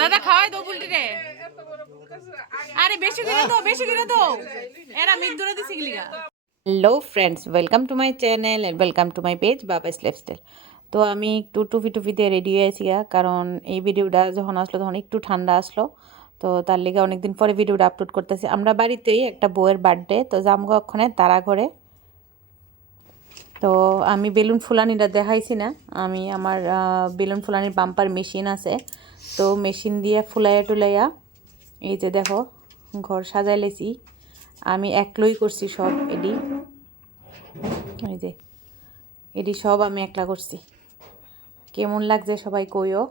দাদা খাওয়াই দো বুলটি রে আরে বেশি করে তো বেশি করে তো এরা মিট দূরে দিছি গলিগা hello friends welcome to my channel and welcome to my page Baba's lifestyle তো আমি একটু টুপি টুপিতে রেডি হয়েছি কারণ এই ভিডিওটা যখন আসলো তখন একটু ঠান্ডা আসলো তো তার লেগে অনেকদিন পরে ভিডিওটা আপলোড করতেছি আমরা বাড়িতেই একটা বউয়ের বার্থডে তো জামগো ওখানে তারা করে তো আমি বেলুন ফুলানিটা দেখাইছি না। আমি আমার বেলুন ফুলানির বাম্পার মেশিন আছে। তো মেশিন দিয়ে ফুলাইয়া টুলাইয়া এই যে দেখো, ঘর সাজাই লেছি আমি একলাই করছি সব, এডি। এই যে, এডি সব আমি একলা করছি। কেমন লাগছে সবাই কইও?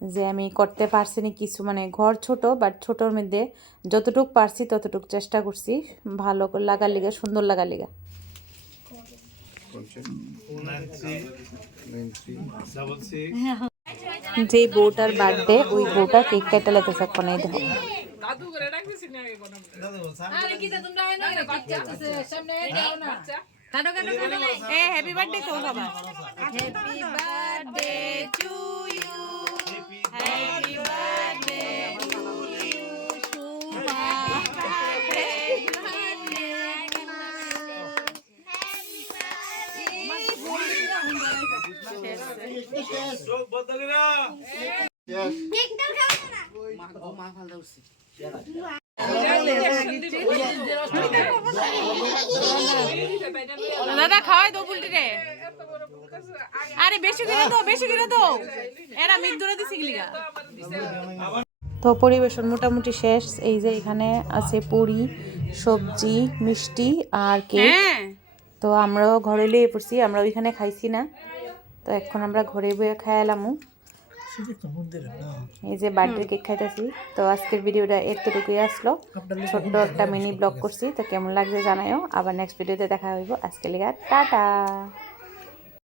যে আমি করতে পারছি না কিছু মানে ঘর ছোট বাট ছোটোর মধ্যে যতটুক পারছি ততটুক চেষ্টা করছি, ভালো লাগার লিগা, সুন্দর লাগার লিগা। যে বউটার বার্থডে ওই বউটা কেক কেটে লেতেছে কোনে দেখো এ হ্যাপি বার্থডে তো বাবা হ্যাপি দাদা খাওয়াই দো বুলটি রে আরে বেশি করে তো বেশি করে তো এরা মিট দূরে দিছি গলিগা তো পরিবেশন মোটামুটি শেষ। এই যে এখানে আছে পুরি সবজি মিষ্টি আর কেক। তো আমরাও ঘরে লিয়ে পড়ছি আমরা ওইখানে খাইছি না। তো এখন আমরা ঘরে বয়ে খাইলামু এই যে বার্থডে কেক খাইতেছি। তো আজকের ভিডিওটা এতটুকুই আসলো। ছোট্ট একটা মিনি ব্লগ করছি তো কেমন লাগছে জানাইও। আবার নেক্সট ভিডিওতে দেখা হইব। আজকে লিগা টাটা।